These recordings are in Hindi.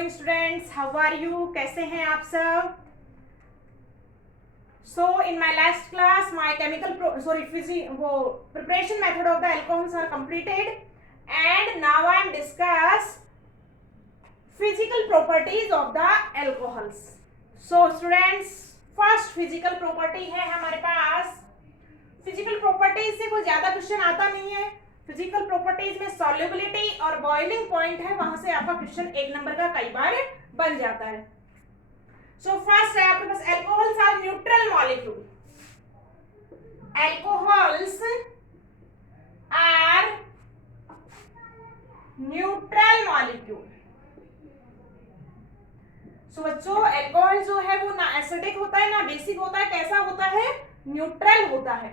Morning students, how are you? कैसे हैं आप सब? So in my last class my preparation method of the alcohols are completed, and now I am discuss physical properties of the alcohols. So students, first physical property है हमारे पास. फिजिकल प्रॉपर्टीज से कोई ज्यादा क्वेश्चन आता नहीं है. फिजिकल प्रॉपर्टीज में सॉल्युबिलिटी और बॉइलिंग पॉइंट है, वहां से आपका क्वेश्चन एक नंबर का कई बार बन जाता है. सो फर्स्ट है आपके पास alcohols are neutral molecule. Alcohols are neutral molecule. So बच्चों, एल्कोहल जो है वो ना एसिडिक होता है ना बेसिक होता है. कैसा होता है? न्यूट्रल होता है.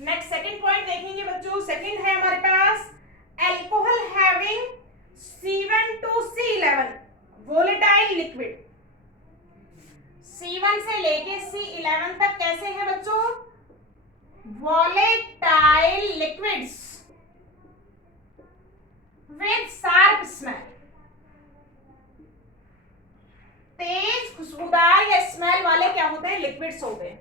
नेक्स्ट सेकंड पॉइंट देखेंगे बच्चों. सेकंड है हमारे पास alcohol having C1 to C11 volatile liquid. C1 से लेके C11 तक कैसे हैं बच्चों? Volatile liquids with sharp smell. तेज खुशबूदार या स्मेल वाले क्या होते हैं? लिक्विड्स होते हैं.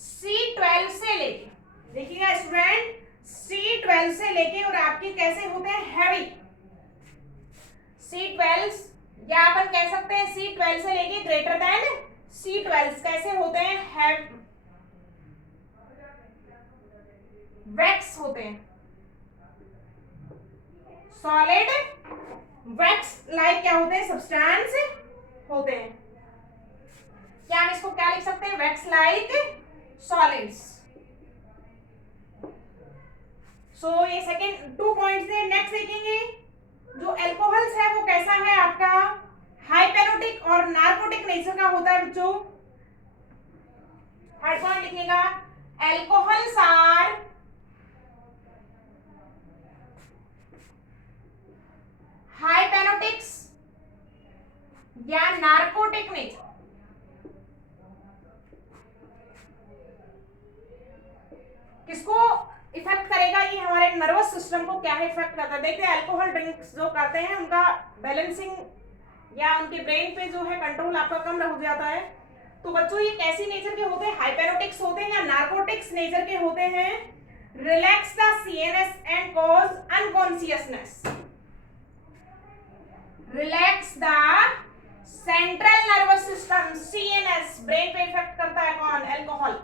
C12 से लेके, देखिएगा स्टूडेंट, C12 से लेके और आपके कैसे होते हैं? हैवी. C12 या अपन कह सकते हैं C12 से लेके ग्रेटर देन C12 कैसे होते हैं? वैक्स होते हैं. सॉलिड वैक्स लाइक क्या होते हैं? सब्सटेंस होते हैं. क्या हम इसको क्या लिख सकते हैं? Wax like solids. सो ये सेकेंड 2 पॉइंट्स है. नेक्स्ट देखेंगे जो एल्कोहल्स है वो कैसा है आपका? हाइपेनोटिक और नार्कोटिक नेचर का होता है बच्चों. थर्ड पॉइंट लिखिएगा, एल्कोहल्स आर हाइपेनोटिक्स या नार्कोटिक नेचर. किसको इफेक्ट करेगा? ये हमारे नर्वस सिस्टम को क्या है इफेक्ट करता है. देखते हैं अल्कोहल ड्रिंक्स जो करते हैं उनका बैलेंसिंग या उनके ब्रेन पे जो है कंट्रोल आपका कम हो जाता है. तो बच्चों ये कैसी नेचर के होते हैं? हाइपेनोटिक्स होते हैं या नार्कोटिक्स नेचर के होते हैं? Relax the CNS and cause unconsciousness. Relax the central nervous system CNS, brain पे इफेक्ट करता है कौन? एल्कोहल.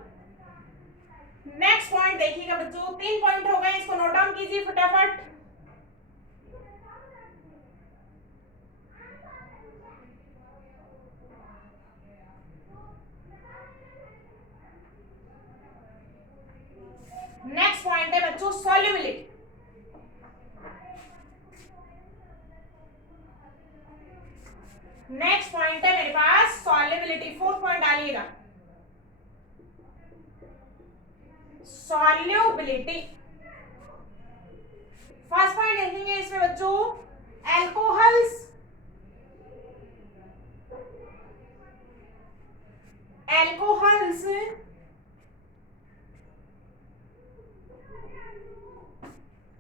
नेक्स्ट पॉइंट देखिएगा बच्चों, 3 पॉइंट हो गए, इसको नोट डाउन कीजिए फटाफट. नेक्स्ट पॉइंट है बच्चों सॉल्युबिलिटी. नेक्स्ट पॉइंट है मेरे पास सॉल्युबिलिटी. 4th पॉइंट डालिएगा, सॉल्युबिलिटी. फर्स्ट पॉइंट देखेंगे इसमें बच्चों, एल्कोहल्स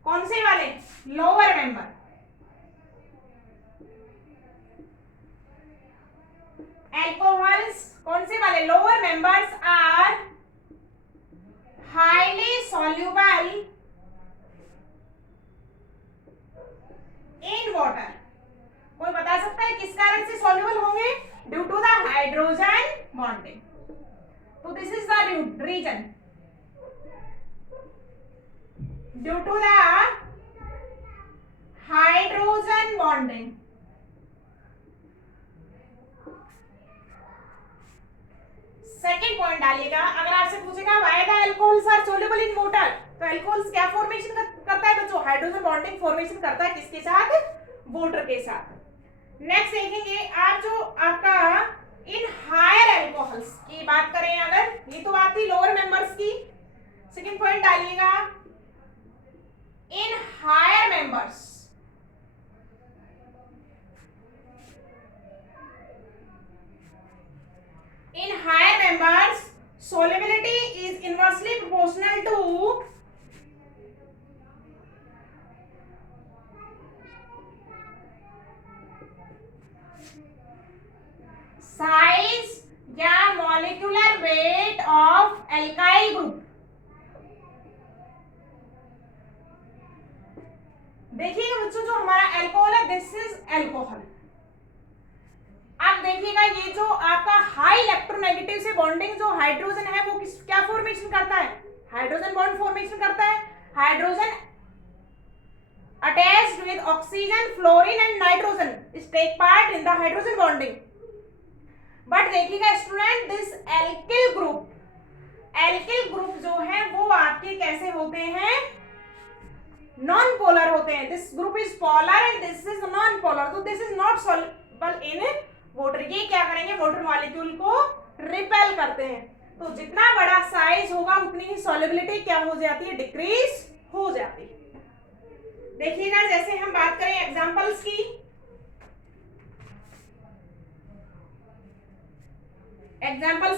कौन से वाले? Lower member. एल्कोहल्स कौन से वाले? Lower members are highly soluble in water. कोई बता सकता है किस कारण से soluble होंगे? Due to the hydrogen bonding. तो this is the reason. Due to the hydrogen bonding. Second point डालिएगा. अगर आपसे पूछेगा why the alcohols are soluble in water, तो एल्कोहल्स क्या फॉर्मेशन करता है बच्चों? हाइड्रोजन बॉन्डिंग फॉर्मेशन करता है. किसके साथ? वाटर के साथ. नेक्स्ट देखेंगे आप जो आपका इन हायर एल्कोहल्स की बात करें, अगर ये तो बात थी लोअर मेंबर्स की. सेकेंड पॉइंट डालिएगा, in higher members solubility is inversely proportional to of alkyl group. देखिएगा बच्चों, जो हमारा अल्कोहल है दिस इज अल्कोहल। अब देखिएगा ये जो आपका हाई इलेक्ट्रोनेगेटिव से बॉन्डिंग जो हाइड्रोजन है वो किस क्या फॉर्मेशन करता है, हाइड्रोजन बॉन्ड फॉर्मेशन करता है। Hydrogen attached with oxygen, fluorine and nitrogen take part in the hydrogen bonding. But देखिएगा स्टूडेंट, दिस एल्किल ग्रुप जो है वो आपके कैसे होते हैं, नॉन पोलर होते हैं। This group is polar and this is non polar, तो this is not soluble in water. ये क्या करेंगे, वाटर मॉलिक्यूल को रिपेल करते हैं। तो जितना बड़ा साइज होगा उतनी ही सॉल्युबिलिटी क्या हो जाती है, डिक्रीज हो जाती है। देखिएगा जैसे हम बात करें एग्जांपल्स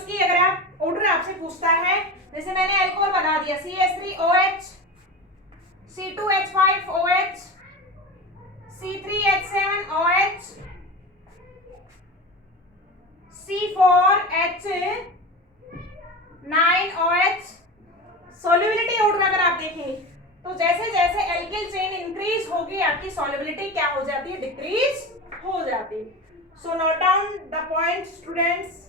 की, अगर आप ऑर्डर आपसे पूछता है, जैसे मैंने अल्कोहल बना दिया CH3OH, C2H5OH, C3H7OH, C4H9OH। Solubility order अगर आप देखें तो जैसे जैसे एल्किल चेन इंक्रीज होगी आपकी सॉल्युबिलिटी क्या हो जाती है, डिक्रीज हो जाती है। So note down the point students.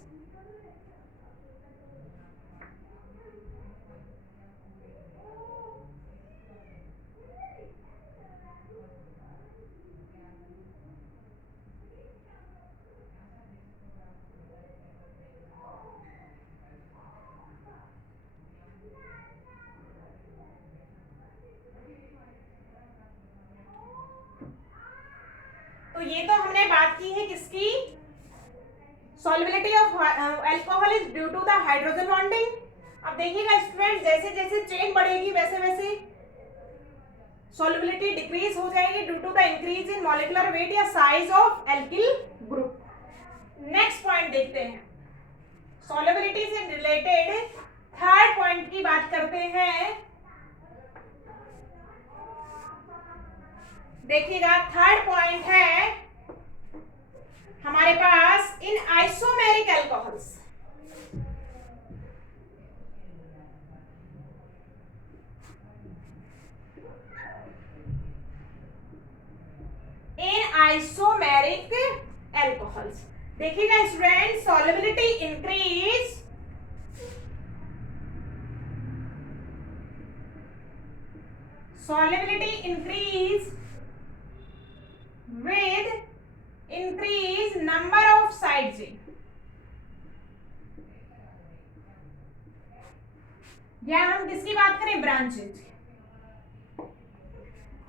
तो ये तो हमने बात की है किसकी, solubility of alcohol is due to the hydrogen bonding. अब देखिएगा स्टूडेंट, जैसे जैसे चेन बढ़ेगी वैसे वैसे सॉल्युबिलिटी डिक्रीज हो जाएगी due to the increase in molecular weight या size of alkyl group. Next point देखते हैं, सॉल्युबिलिटी से रिलेटेड थर्ड पॉइंट की बात करते हैं। देखिएगा थर्ड पॉइंट है हमारे पास इन आइसोमेरिक अल्कोहल्स। इन आइसोमेरिक अल्कोहल्स देखिएगा student, solubility increase with increase number of side chain। या हम किसकी बात करें, ब्रांचेज।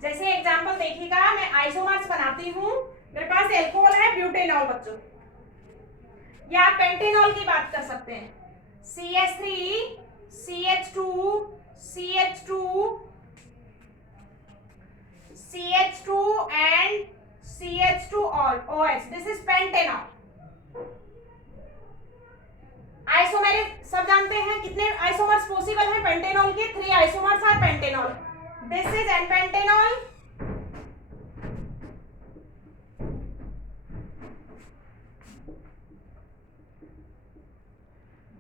जैसे एग्जांपल देखिएगा, मैं आइसोमर्स बनाती हूं, मेरे पास एल्कोहल है ब्यूटेनॉल बच्चों, या आप पेंटेनॉल की बात कर सकते हैं, CH3 CH2 CH2 CH2 and CH2 OH, this is pentanol। Isomeric सब जानते हैं, कितने आइसोमर्स पॉसिबल हैं पेंटेनॉल के, 3 isomers are pentanol. This is n pentanol,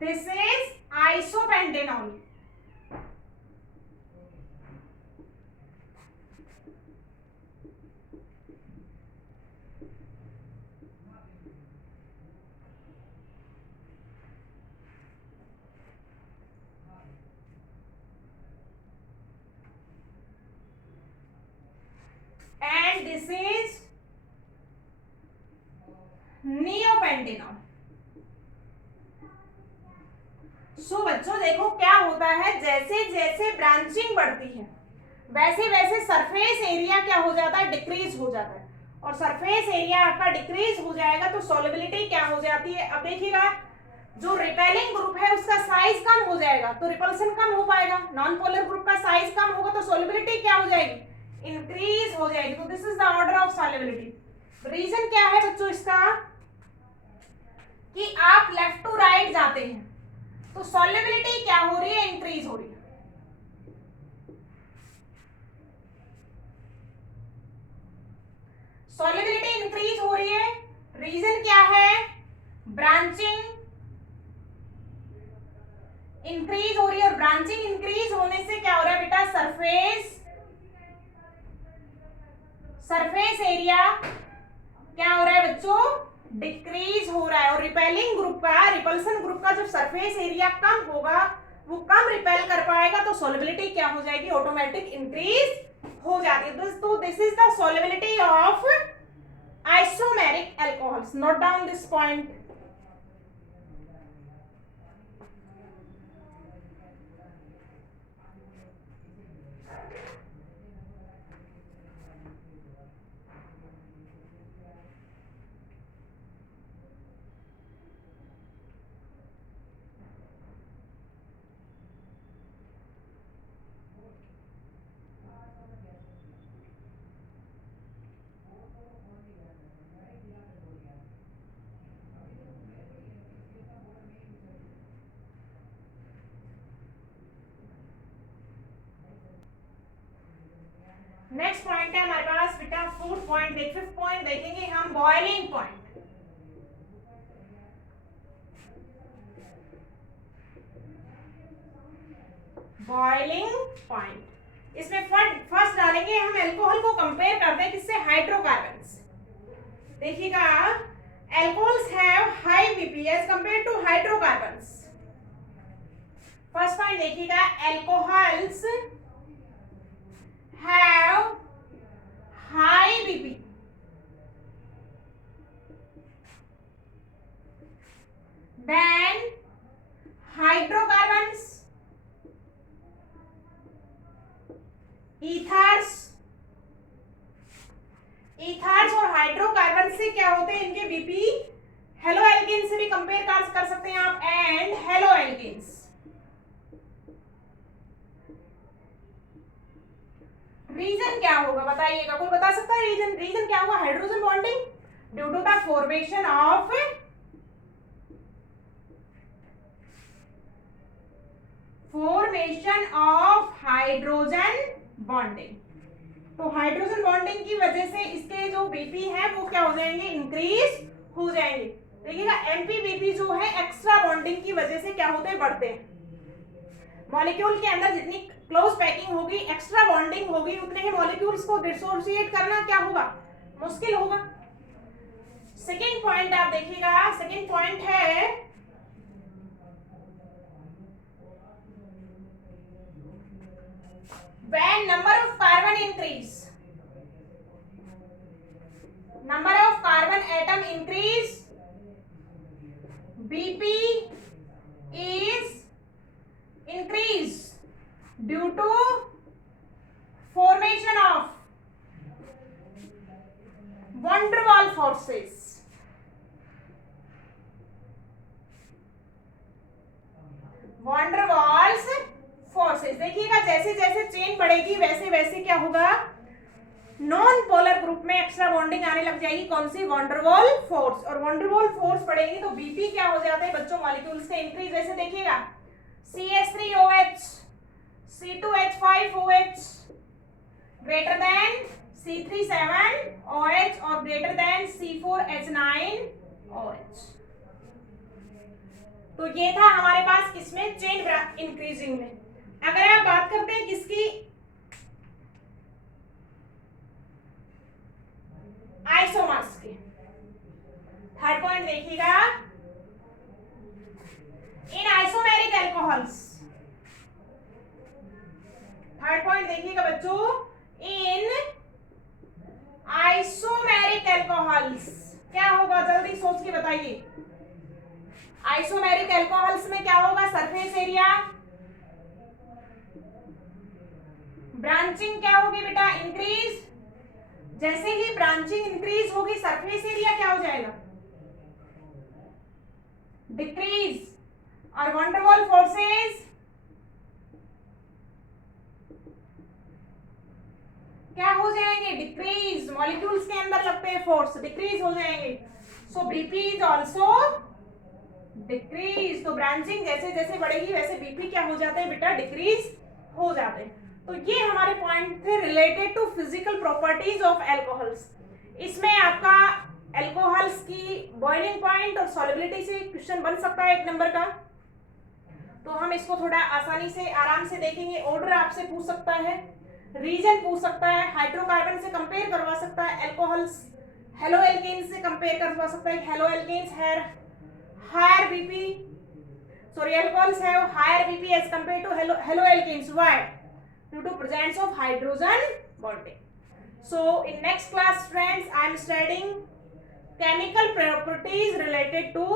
this is isopentanol. And this is neopentanol। सो बच्चों देखो क्या होता है, जैसे जैसे ब्रांचिंग बढ़ती है वैसे वैसे सरफेस एरिया क्या हो जाता है, डिक्रीज हो जाता है। और सरफेस एरिया आपका डिक्रीज हो जाएगा तो सॉल्युबिलिटी क्या हो जाती है। अब देखिएगा, जो रिपेलिंग ग्रुप है उसका साइज कम हो जाएगा तो रिपल्सन कम हो पाएगा, नॉन पोलर ग्रुप का साइज कम होगा तो सॉल्युबिलिटी क्या हो जाएगी, इंक्रीज हो जाएगी। तो this is the order of solubility. Reason क्या है बच्चों इसका, कि आप लेफ्ट टू राइट जाते हैं तो सॉल्युबिलिटी क्या हो रही है, इंक्रीज हो रही है। सॉल्युबिलिटी इंक्रीज हो रही है, रीजन क्या है, ब्रांचिंग इंक्रीज हो रही है और ब्रांचिंग इंक्रीज होने से क्या हो रहा है बेटा, सरफेस एरिया क्या हो रहा है बच्चों, डिक्रीज हो रहा है। और रिपेलिंग ग्रुप का, रिपल्सन ग्रुप का जब सरफेस एरिया कम होगा, वो कम रिपेल कर पाएगा, तो सॉल्युबिलिटी क्या हो जाएगी, ऑटोमेटिक इंक्रीज हो जाती है। दोस्तों this is the solubility of isomeric alcohols. Note down this point. Next point है हमारे पास बेटा फोर्थ पॉइंट, फिफ्थ पॉइंट देखेंगे हम, बॉइलिंग पॉइंट। बॉइलिंग पॉइंट, इसमें फर्स्ट डालेंगे हम एल्कोहल को कंपेयर करते हैं किससे, हाइड्रोकार्बन्स। देखिएगा, alcohols have high BP as compare to hydrocarbons. First point देखिएगा, alcohols have high BP than hydrocarbons, ethers और हाइड्रोकार्बन से क्या होते हैं, इनके बीपी हेलो एल्केन से भी कंपेयर कर सकते हैं आप, एंड हेलो एल्केन्स। रीजन क्या होगा बताइएगा, कोई बता सकता है रीजन क्या होगा, hydrogen bonding due to the formation of hydrogen bonding. तो हाइड्रोजन बॉन्डिंग की वजह से इसके जो बीपी है वो क्या हो जाएंगे, इंक्रीज हो जाएंगे। देखिएगा, एमपीबीपी जो है एक्स्ट्रा बॉन्डिंग की वजह से क्या होते हैं, बढ़ते हैं। मॉलिक्यूल के अंदर जितनी क्लोज पैकिंग होगी, एक्स्ट्रा बॉन्डिंग होगी, उतने ही मॉलिक्यूल्स को डिसोसिएट करना क्या होगा, मुश्किल होगा। सेकेंड पॉइंट आप देखिएगा, सेकेंड पॉइंट है when number of carbon increase, number of carbon atom increase, BP is increase due to formation of van der Waals forces। van der Waals forces, देखिएगा जैसे जैसे चेन बढ़ेगी वैसे वैसे क्या होगा, नॉन पोलर ग्रुप में एक्स्ट्रा बॉन्डिंग आने लग जाएगी, कौन सी, van der Waals फोर्स। और van der Waals फोर्स बढ़ेगी तो बीपी क्या हो जाता है बच्चों, मॉलिक्यूल्स के इंक्रीज। जैसे देखिएगा, CH3OH, C2H5OH greater than C37OH और ग्रेटर देन C4H9OH। तो ये था हमारे पास किसमें, चेन इंक्रीजिंग में। अगर आप बात करते हैं किसकी, आइसोमर्स की, थर्ड पॉइंट देखिएगा, इन आइसोमेरिक एल्कोहल्स, थर्ड पॉइंट देखिएगा बच्चों, इन आइसोमेरिक एल्कोहल्स क्या होगा, जल्दी सोच के बताइए। आइसोमेरिक एल्कोहल्स में क्या होगा, सरफेस एरिया, ब्रांचिंग क्या होगी बेटा, इंक्रीज। जैसे ही ब्रांचिंग इंक्रीज होगी सरफेस एरिया क्या हो जाएगा, डिक्रीज। और van der Waals फोर्सेस क्या हो जाएंगे, डिक्रीज। मॉलिक्यूल्स के अंदर लगते हैं फोर्स, डिक्रीज हो जाएंगे। सो बीपी इज ऑल्सो डिक्रीज। तो ब्रांचिंग जैसे जैसे बढ़ेगी वैसे बीपी क्या हो जाते हैं बेटा, डिक्रीज हो जाते हैं। तो ये हमारे पॉइंट थे related to physical properties of alcohols. इसमें आपका एल्कोहल्स की बॉइलिंग पॉइंट और सॉल्युबिलिटी से क्वेश्चन बन सकता है 1 नंबर का। तो हम इसको थोड़ा आसानी से आराम से देखेंगे। ऑर्डर आपसे पूछ सकता है, रीजन पूछ सकता है, हाइड्रोकार्बन से कंपेयर करवा सकता है, अल्कोहल्स हेलो एल्केन्स से कंपेयर करवा सकता है। Haloalkanes have higher BP, sorry, alcohols have higher BP as compared to haloalkanes. Why? Due to presence of hydrogen bonding. So in next class, friends, I am studying chemical properties related to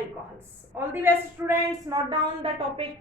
alcohols. All the best, students. Note down the topic.